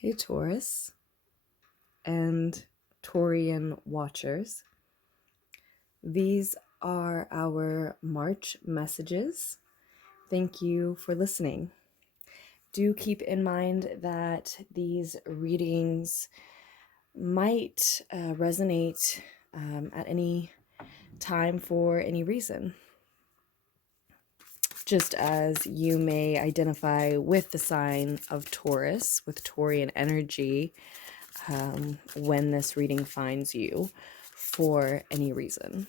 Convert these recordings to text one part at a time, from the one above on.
Hey Taurus and Taurian watchers. These are our March messages. Thank you for listening. Do keep in mind that these readings might resonate at any time for any reason. Just as you may identify with the sign of Taurus, with Taurian energy, when this reading finds you for any reason.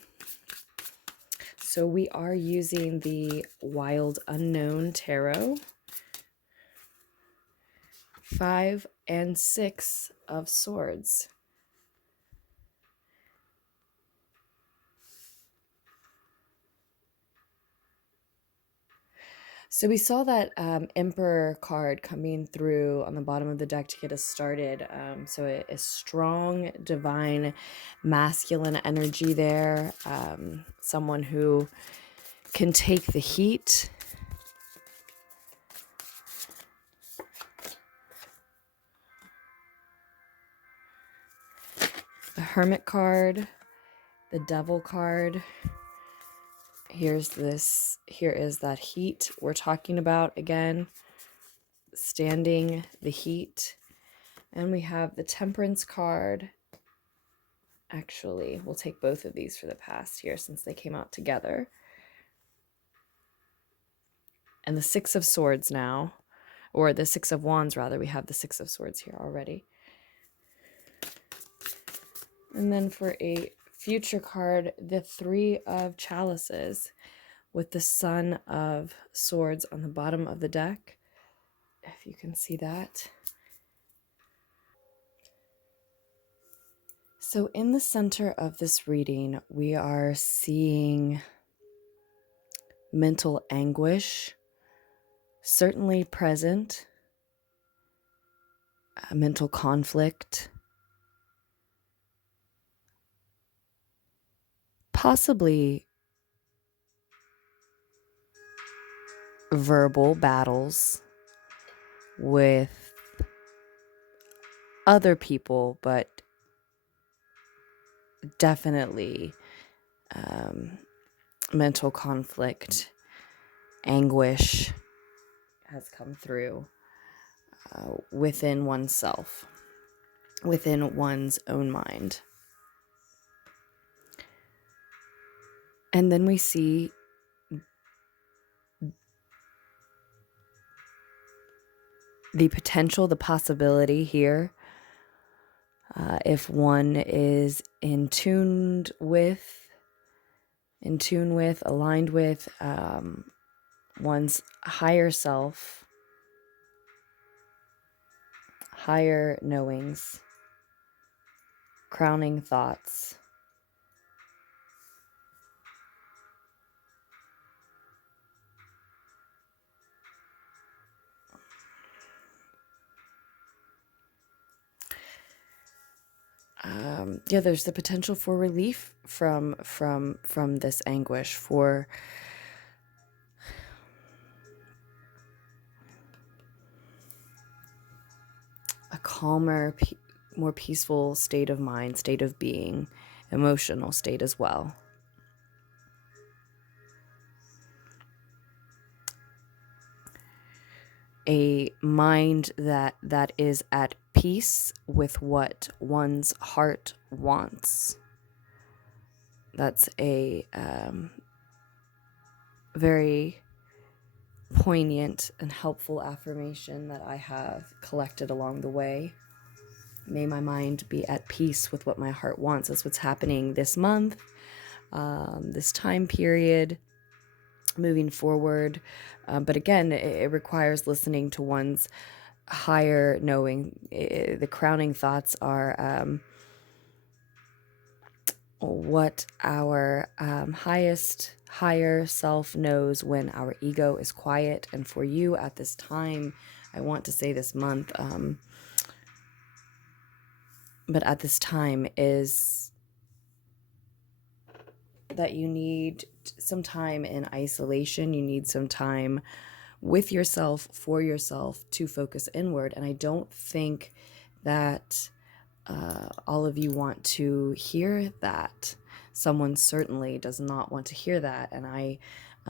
So we are using the Wild Unknown Tarot, 5 and 6 of Swords. So we saw that Emperor card coming through on the bottom of the deck to get us started. So it is strong, divine, masculine energy there. Someone who can take the heat. The Hermit card, the Devil card. Here is that heat we're talking about again, standing the heat. And we have the Temperance card. Actually, we'll take both of these for the past here since they came out together. And the 6 of Swords now, or the 6 of Wands rather. We have the 6 of Swords here already. And then for a future card, the 3 of Chalices, with the Sun of Swords on the bottom of the deck, if you can see that. So in the center of this reading, we are seeing mental anguish, certainly present, mental conflict, possibly verbal battles with other people, but definitely mental conflict, anguish has come through within oneself, within one's own mind. And then we see the potential, the possibility here, if one is in tune with, aligned with one's higher self, higher knowings, crowning thoughts. There's the potential for relief from this anguish, for a calmer, more peaceful state of mind, state of being, emotional state as well. A mind that is at peace with what one's heart wants. That's a very poignant and helpful affirmation that I have collected along the way. May my mind be at peace with what my heart wants. That's what's happening this month, this time period, moving forward. But again, it requires listening to one's higher knowing. The crowning thoughts are what our higher self knows when our ego is quiet. And for you at this time, I want to say this month, but at this time is that you need some time in isolation. You need some time with yourself, for yourself, to focus inward. And I don't think that all of you want to hear that. Someone certainly does not want to hear that. And I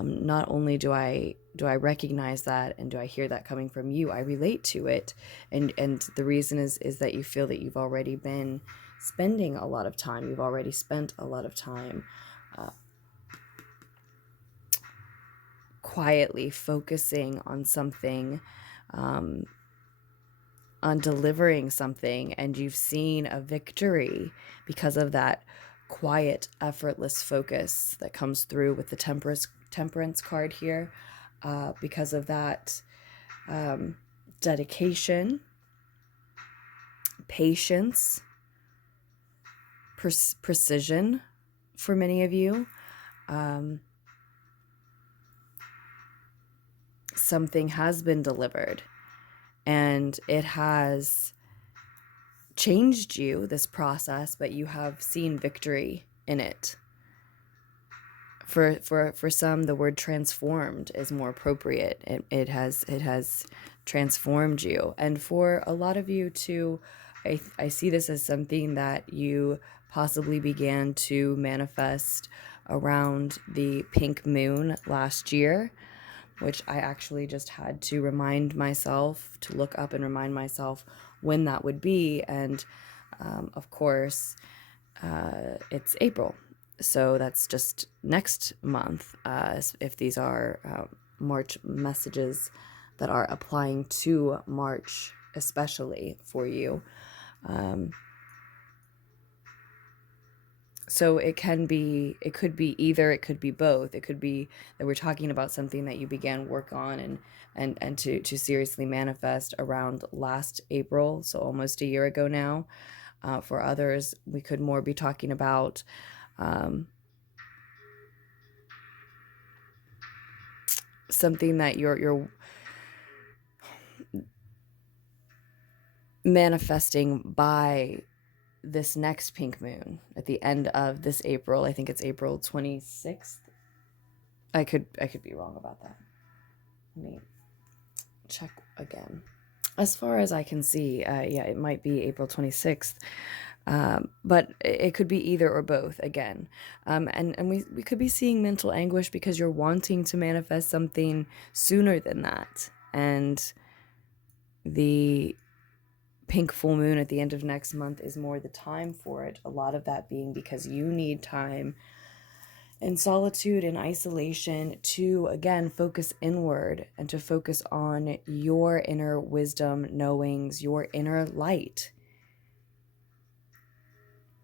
not only do I recognize that and do I hear that coming from you, I relate to it. And the reason is that you feel that you've already been spending a lot of time. You've already spent a lot of time quietly focusing on something, on delivering something, and you've seen a victory because of that quiet, effortless focus that comes through with the temperance card here, because of that dedication, patience, precision for many of you. Something has been delivered, and it has changed you, this process, but you have seen victory in it. For some, the word transformed is more appropriate. It has transformed you. And for a lot of you too, I see this as something that you possibly began to manifest around the pink moon last year, which I actually just had to remind myself to look up and remind myself when that would be. And of course, it's April. So that's just next month, if these are March messages that are applying to March, especially for you. So it could be either, it could be both. It could be that we're talking about something that you began work on and to seriously manifest around last April, so almost a year ago now. For others, we could more be talking about something that you're manifesting by this next pink moon at the end of this April. I think it's April 26th. I could be wrong about that. Let me check again. As far as I can see, yeah, it might be April 26th. But it could be either or both again. And we could be seeing mental anguish because you're wanting to manifest something sooner than that. And the pink full moon at the end of next month is more the time for it. A lot of that being because you need time in solitude and isolation to, again, focus inward and to focus on your inner wisdom, knowings, your inner light.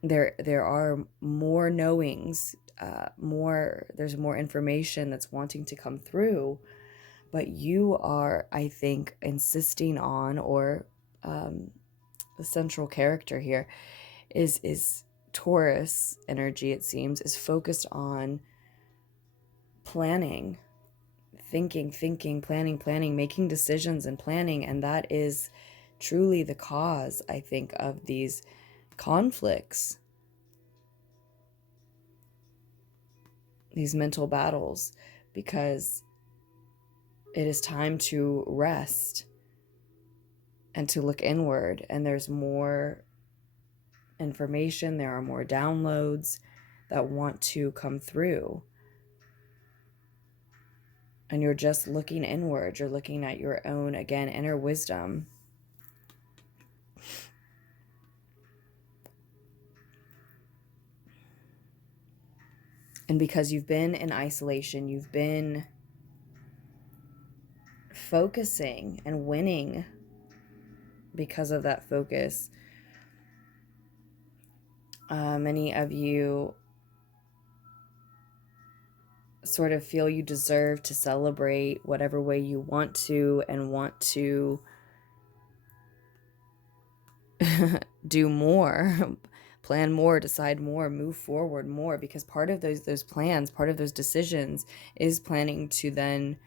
There are more knowings, there's more information that's wanting to come through, but you are, I think, insisting on, or the central character here is Taurus energy, it seems, is focused on planning, thinking, planning, making decisions and planning. And that is truly the cause, I think, of these conflicts, these mental battles, because it is time to rest and to look inward. And there's more information, there are more downloads that want to come through. And you're just looking inward. You're looking at your own, again, inner wisdom. And because you've been in isolation, you've been focusing and winning because of that focus. Many of you sort of feel you deserve to celebrate whatever way you want to, and want to do more, plan more, decide more, move forward more, because part of those plans, part of those decisions is planning to then,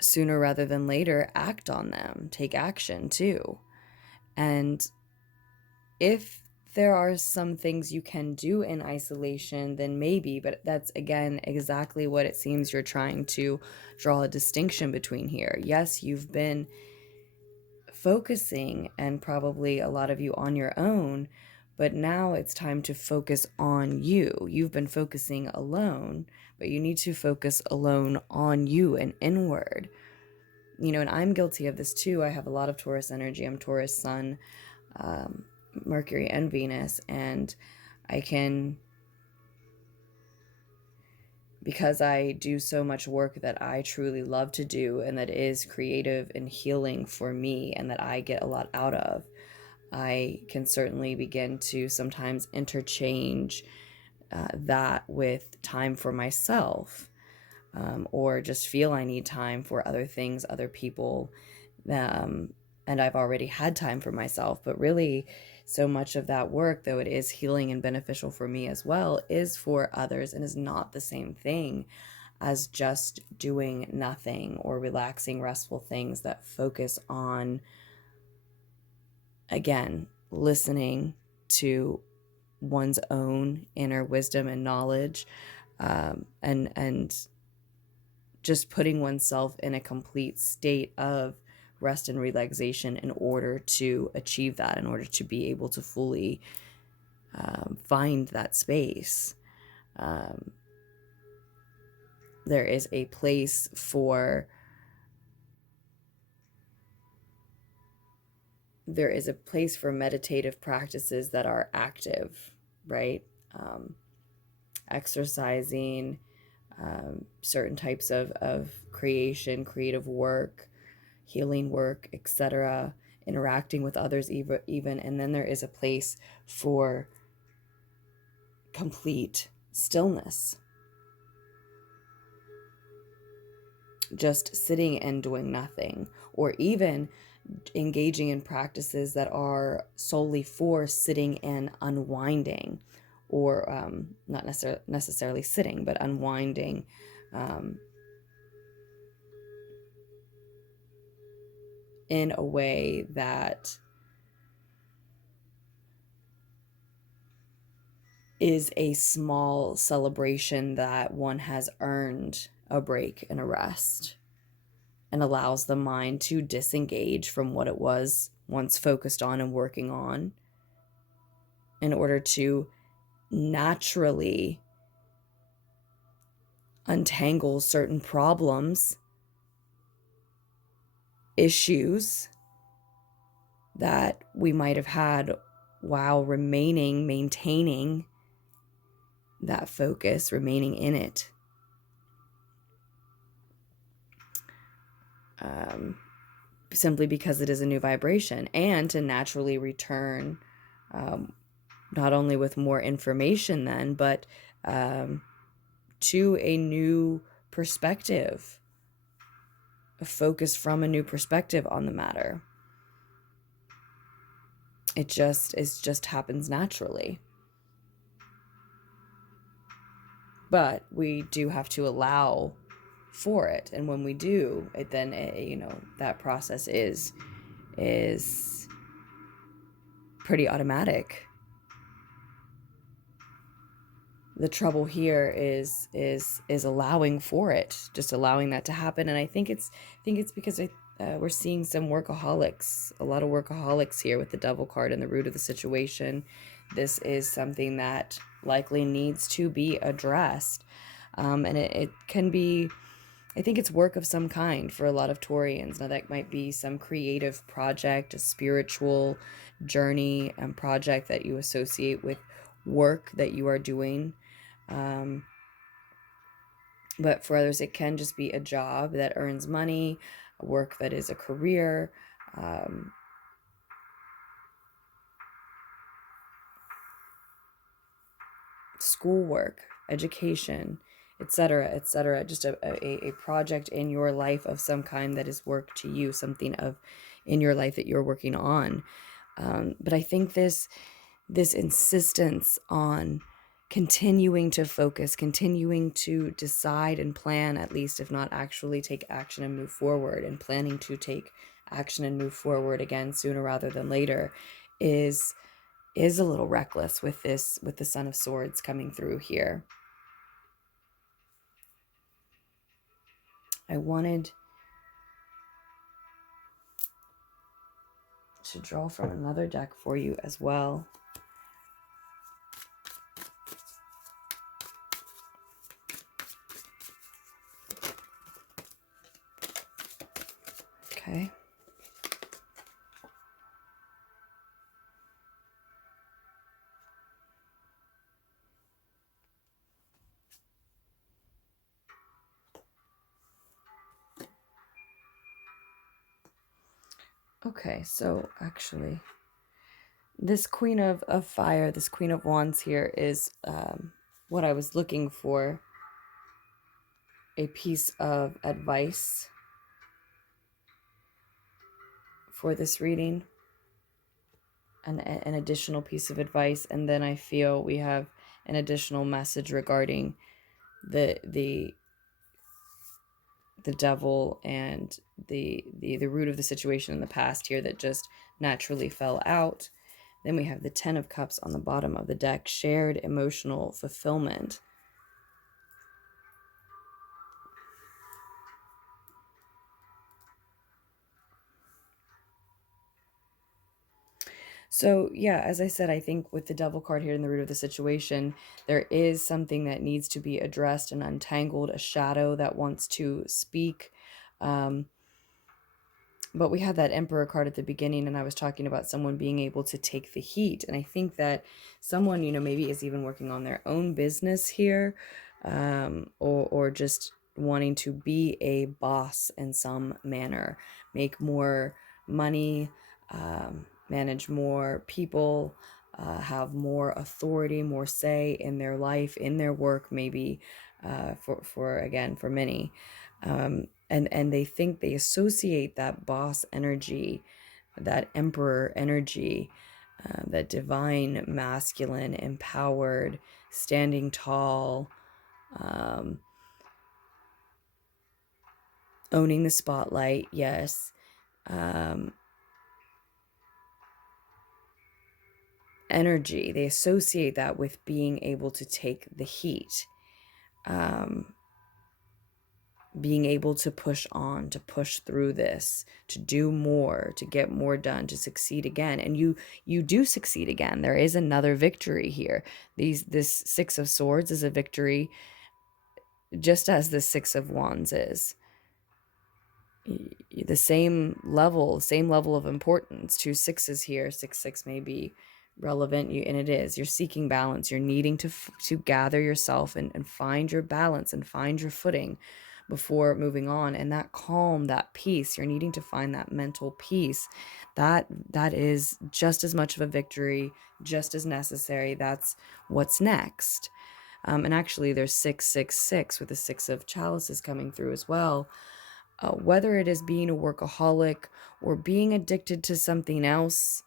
sooner rather than later, act on them, take action too. And if there are some things you can do in isolation, then maybe, but that's again exactly what it seems you're trying to draw a distinction between here. Yes, you've been focusing, and probably a lot of you on your own, but now it's time to focus on you. You've been focusing alone, but you need to focus alone on you and inward. You know, and I'm guilty of this too. I have a lot of Taurus energy. I'm Taurus Sun, Mercury, and Venus, and I can, because I do so much work that I truly love to do and that is creative and healing for me and that I get a lot out of, I can certainly begin to sometimes interchange that with time for myself, or just feel I need time for other things, other people, and I've already had time for myself. But really, so much of that work, though it is healing and beneficial for me as well, is for others and is not the same thing as just doing nothing or relaxing, restful things that focus on, again, listening to one's own inner wisdom and knowledge, and just putting oneself in a complete state of rest and relaxation in order to achieve that, in order to be able to fully find that space. There is a place for meditative practices that are active, right? Exercising, certain types of creative work, healing work, etc., interacting with others even. And then there is a place for complete stillness, just sitting and doing nothing, or even engaging in practices that are solely for sitting and unwinding, or not necessarily sitting, but unwinding, in a way that is a small celebration that one has earned a break and a rest, and allows the mind to disengage from what it was once focused on and working on, in order to naturally untangle certain problems, issues that we might have had while maintaining that focus, remaining in it. Simply because it is a new vibration, and to naturally return, not only with more information then, but to a new perspective, a focus from a new perspective on the matter. It just happens naturally. But we do have to allow for it, and when we do, it then that process is pretty automatic. The trouble here is allowing for it, just allowing that to happen. And I think it's because we're seeing some workaholics, a lot of workaholics here with the Devil card and the root of the situation. This is something that likely needs to be addressed, and it can be, I think it's work of some kind for a lot of Taurians. Now that might be some creative project, a spiritual journey and project that you associate with work that you are doing. But for others, it can just be a job that earns money, a work that is a career, schoolwork, education, etc., etc. Just a project in your life of some kind that is work to you, something in your life that you're working on. But I think this insistence on continuing to focus, continuing to decide and plan, at least if not actually take action and move forward, and planning to take action and move forward again sooner rather than later, is is a little reckless with this, with the Son of Swords coming through here. I wanted to draw from another deck for you as well. Okay. Okay, so actually, this Queen of Fire, this Queen of Wands here is what I was looking for. A piece of advice for this reading. An additional piece of advice. And then I feel we have an additional message regarding the devil and the root of the situation in the past here that just naturally fell out. Then we have the 10 of Cups on the bottom of the deck, shared emotional fulfillment. So yeah, as I said, I think with the devil card here in the root of the situation, there is something that needs to be addressed and untangled, a shadow that wants to speak. But we had that Emperor card at the beginning, and I was talking about someone being able to take the heat. And I think that someone, maybe is even working on their own business here, or just wanting to be a boss in some manner, make more money, manage more people, have more authority, more say in their life, in their work, maybe for many. And they think, they associate that boss energy, that emperor energy, that divine, masculine, empowered, standing tall, owning the spotlight, yes. Energy, they associate that with being able to take the heat. Being able to push on, to push through this, to do more, to get more done, to succeed again. And you do succeed again. There is another victory here. This 6 of Swords is a victory, just as the 6 of Wands is. The same level of importance. 2 6s here. 6 may be relevant, and it is. You're seeking balance. You're needing to gather yourself and find your balance and find your footing before moving on. And that calm, that peace, you're needing to find that mental peace. That is just as much of a victory, just as necessary. That's what's next. And actually there's 666 with the 6 of Chalices coming through as well. Whether it is being a workaholic or being addicted to something else,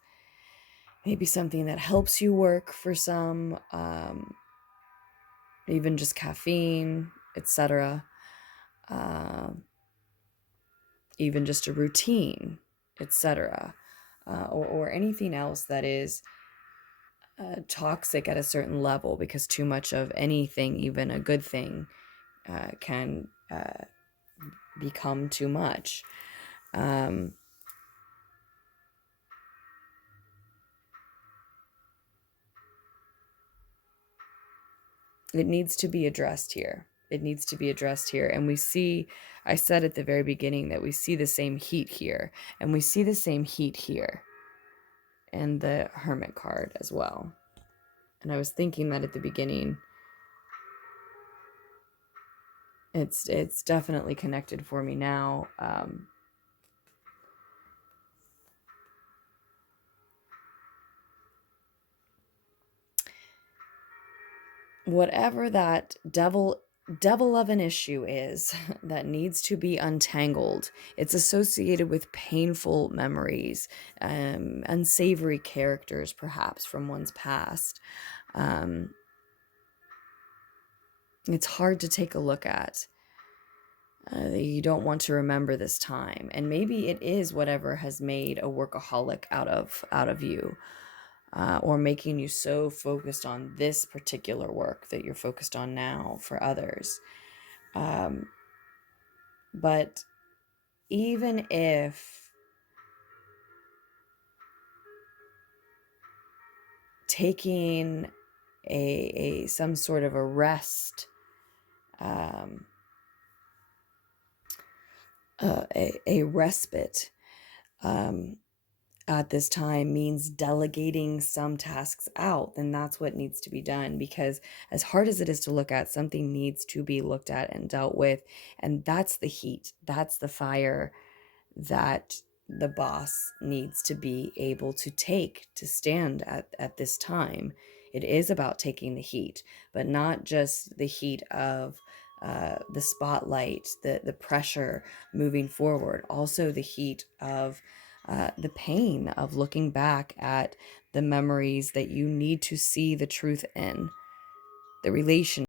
maybe something that helps you work for some, even just caffeine, etc. Even just a routine, etc. Or anything else that is toxic at a certain level, because too much of anything, even a good thing, can become too much. It needs to be addressed here. It needs to be addressed here. And we see, I said at the very beginning that we see the same heat here, and we see the same heat here in the Hermit card as well. And I was thinking that at the beginning, it's definitely connected for me now. Whatever that devil of an issue is that needs to be untangled, it's associated with painful memories, unsavory characters perhaps from one's past. It's hard to take a look at. You don't want to remember this time, and maybe it is whatever has made a workaholic out of you. or making you so focused on this particular work that you're focused on now for others. But even if taking some sort of a rest, a respite at this time means delegating some tasks out, then that's what needs to be done. Because as hard as it is to look at, something needs to be looked at and dealt with. And that's the heat, that's the fire that the boss needs to be able to take, to stand at this time. It is about taking the heat, but not just the heat of the spotlight, the pressure moving forward, also the heat of the pain of looking back at the memories that you need to see the truth in, the relation